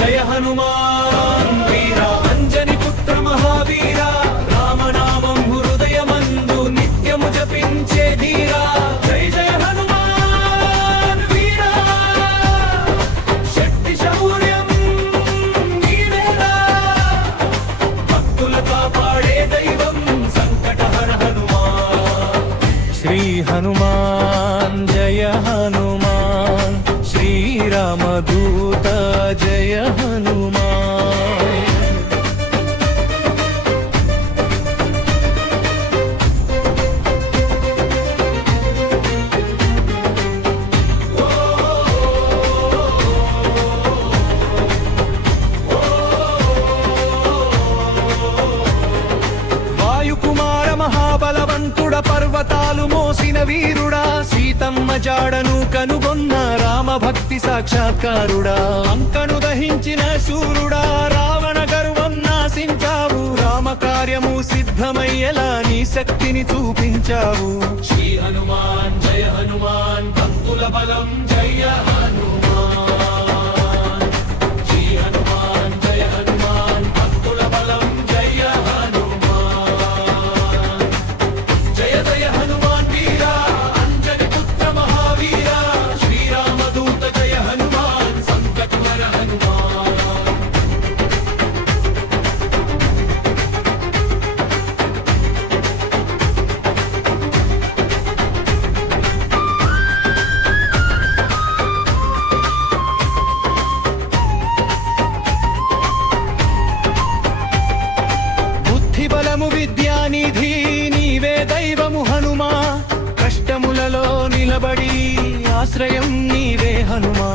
జయ హనుమాన్ వీర అంజని పుత్ర మహావీర రామనామం హృదయమందు నిత్యము జపించే ధీరా జయ జయ హనుమాన్ వీర శక్తి శౌర్యం నీవేరా భక్తుల కాపాడే దైవం సంకటహర హనుమాన్ శ్రీ హనుమాన్ జయ హనుమాన్ శ్రీరామదూత జయ హనుమాన్ వాయుకుమార మహాబలవంతుడ పర్వతాలు మోసిన వీరుడా సీతమ్మ జాడను కనుగొన్న రామభక్తి సాక్షాత్కారుడా అంకను దహించిన శూరుడా రావణ గర్వం నాశించావు రామకార్యము సిద్ధమయ్యేలా నీ శక్తిని చూపించావు శ్రీ హనుమాన్ జయ హనుమాన్ భక్తుల బలం జయ హనుమాన్ శ్రీ హనుమాన్ జయ హనుమాన్ భక్తుల బలం జయ హనుమాన్ జయ జయ హనుమాన్ వీరా అంజని పుత్ర మహావీర శ్రీరామదూత జయ హనుమాన్ సంకటహర హనుమాన్ బుద్ధిబలము విద్యానిధి నీవే దైవము హనుమా కష్టములలో నిలబడి ఆశ్రయం నీవే హనుమా